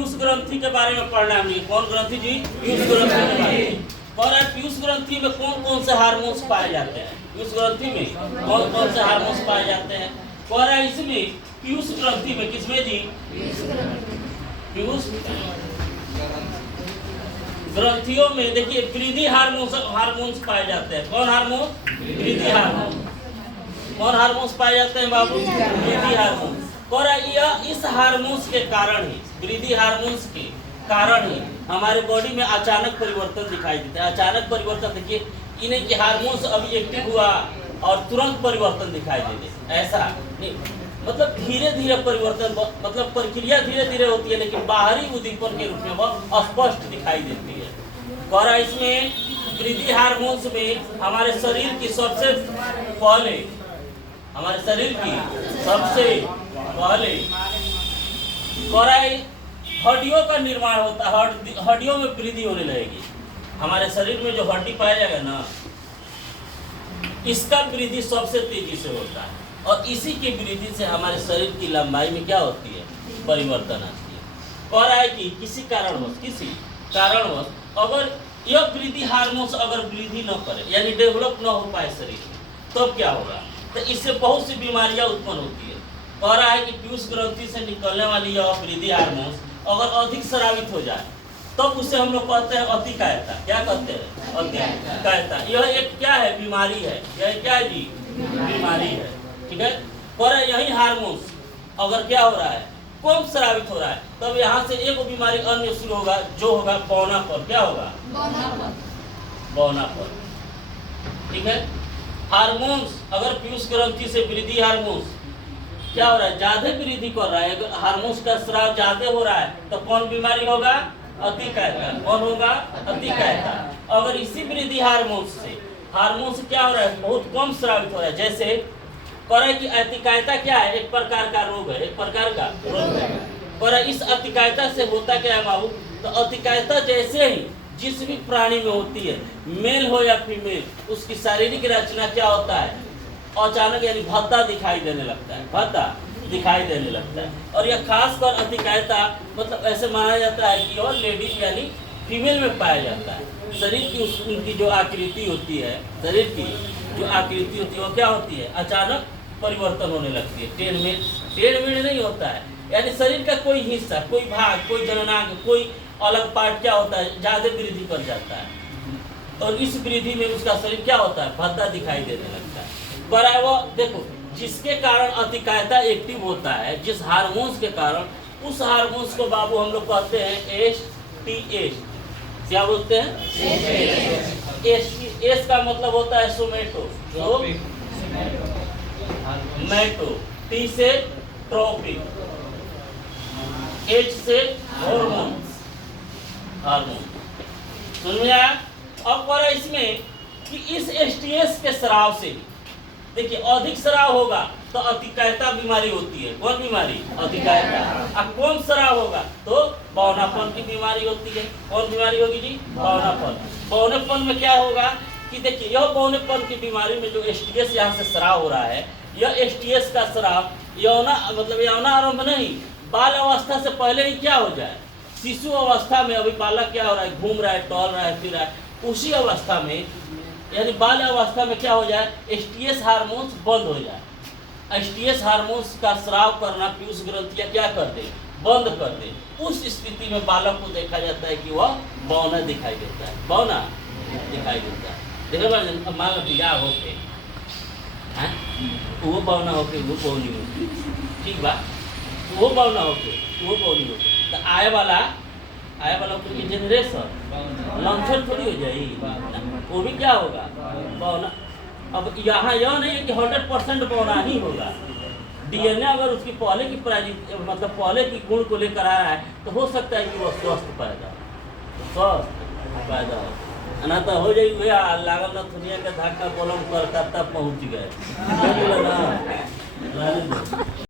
पीयूष ग्रंथि के बारे में पढ़ना है। कौन ग्रंथि जी? पीयूष ग्रंथि के बारे में। और पीयूष ग्रंथि में कौन कौन से हार्मोन्स पाए जाते हैं? पीयूष ग्रंथि में कौन कौन से हार्मोन्स पाए जाते हैं? और इसमें पीयूष ग्रंथि में किसमें जी? पीयूष ग्रंथियों में देखिए वृद्धि हार्मोन्स पाए जाते हैं। कौन हार्मोन? वृद्धि हार्मोन। कौन हार्मोन्स पाए जाते हैं बाबू? वृद्धि हार्मोन। और यह इस हार्मोन्स के कारण ही, वृद्धि हार्मोन्स के कारण ही हमारे बॉडी में अचानक परिवर्तन दिखाई देता है। अचानक परिवर्तन देखिए, इन्हें कि हार्मोन्स अभी एक्टिव हुआ और तुरंत परिवर्तन दिखाई दे दे, ऐसा नहीं। मतलब धीरे धीरे परिवर्तन, मतलब प्रक्रिया धीरे धीरे होती है, लेकिन बाहरी उद्दीपन के रूप में वह स्पष्ट दिखाई देती है। और इसमें वृद्धि हार्मोन्स में हमारे शरीर की सबसे पहले, हमारे शरीर की सबसे पहले हड्डियों का निर्माण होता है। हड्डियों में वृद्धि होने लगेगी। हमारे शरीर में जो हड्डी पाया जाएगा ना, इसका वृद्धि सबसे तेजी से होता है। और इसी की वृद्धि से हमारे शरीर की लंबाई में क्या होती है? परिवर्तन आती है। और है कि किसी कारणवश अगर यह वृद्धि हार्मोन्स अगर वृद्धि न करे, यानी डेवलप न हो पाए शरीर में, तो क्या होगा? तो इससे बहुत सी बीमारियां उत्पन्न होती है। कह रहा है कि पीयूष ग्रंथि से निकलने वाली यह वृद्धि हार्मोन्स अगर अधिक स्रावित हो जाए, तब तो उसे हम लोग कहते हैं अतिकायता। क्या कहते हैं? अतिकायता। यह एक क्या है? बीमारी है। यह क्या है जी? बीमारी है। ठीक है। पर यही हार्मोन्स अगर क्या हो रहा है? कम स्रावित हो रहा है, तब यहाँ से एक बीमारी अन्य शुरू होगा, जो होगा बौनापन। क्या होगा? बौनापन। ठीक है। हार्मोन्स अगर पीयूष ग्रंथि से वृद्धि हार्मोन्स क्या हो रहा है? ज्यादा वृद्धि कर रहा है, अगर हार्मोन्स का स्राव ज्यादा हो रहा है, तो कौन बीमारी होगा? अतिकायता। कौन होगा? अतिकायता। अगर इसी वृद्धि हार्मोन्स क्या हो रहा है? बहुत कम स्रावित हो रहा है। जैसे कह रहा है कि अतिकायता क्या है? एक प्रकार का रोग है, एक प्रकार का रोग है। पर इस अतिकायता से होता क्या है बाबू? तो अतिकायता जैसे ही जिस भी प्राणी में होती है, मेल हो या फीमेल, उसकी शारीरिक रचना क्या होता है? अचानक यानी भद्दा दिखाई देने लगता है। भद्दा दिखाई देने लगता है। और यह खासकर अतिकायता मतलब ऐसे माना जाता है कि और लेडीज यानी फीमेल में पाया जाता है। शरीर की उनकी जो आकृति होती है, शरीर की जो आकृति होती है वो क्या होती है? अचानक परिवर्तन होने लगती है। टेढ़-मेढ़ नहीं होता है, यानी शरीर का कोई हिस्सा, कोई भाग, कोई जननांग, कोई अलग पार्ट क्या होता है? ज्यादा वृद्धि कर जाता है। और इस वृद्धि में उसका शरीर क्या होता है? भद्दा दिखाई देने लगता है। पर वो देखो, जिसके कारण अतिकायता एक्टिव होता है, जिस हार्मोन्स के कारण, उस हार्मोन्स को बाबू हम लोग कहते हैं एसटीएच। क्या बोलते हैं? एस का मतलब होता है सोमेटो, मैटो, टी से ट्रोपिक, एच से हार्मोन। समझ में आया? अब पर इसमें कि इस एसटीएस के स्राव से देखिए अधिक स्राव होगा तो अतिकायता बीमारी होती है। कौन बीमारी? अतिकायता। अब कम स्राव होगा तो बौनापन की बीमारी होती है। कौन बीमारी होगी जी? बौनापन। बौनेपन में क्या होगा कि देखिए यह बौनेपन की बीमारी में जो एसटीएस यहाँ से स्राव हो रहा है, यह एसटीएस का स्राव यौनारंभ नहीं, बाल अवस्था से पहले ही क्या हो जाए? शिशु अवस्था में अभी बालक क्या हो रहा है? घूम रहा है, टहल रहा है, फिर रहा है, उसी अवस्था में यानी बाल अवस्था में क्या हो जाए? एसटीएस हार्मोन्स बंद हो जाए। एसटीएस हार्मोन्स का स्राव करना पीयूष ग्रंथियां क्या कर दे? बंद कर दे। उस स्थिति में बालक को देखा जाता है कि वह बौना दिखाई देता है। बौना दिखाई देता है। देखो मान लो बिया होके वो बौना होके वो बौनी होगी, ठीक बा? वो बौना होके वो बौनी होगी, तो आए वाला की जनरेशन लंचर थोड़ी हो जाएगी, वो भी क्या होगा? बौना। अब यहाँ यह नहीं है कि 100% बौना ही होगा। डीएनए अगर उसकी पहले की मतलब पहले की गुण को लेकर आ रहा है, तो हो सकता है कि वह स्वस्थ पैदा हो, ना तो हो जाए हुए लागल न दुनिया के धक्का बोलम कलकत्ता पहुँच गए।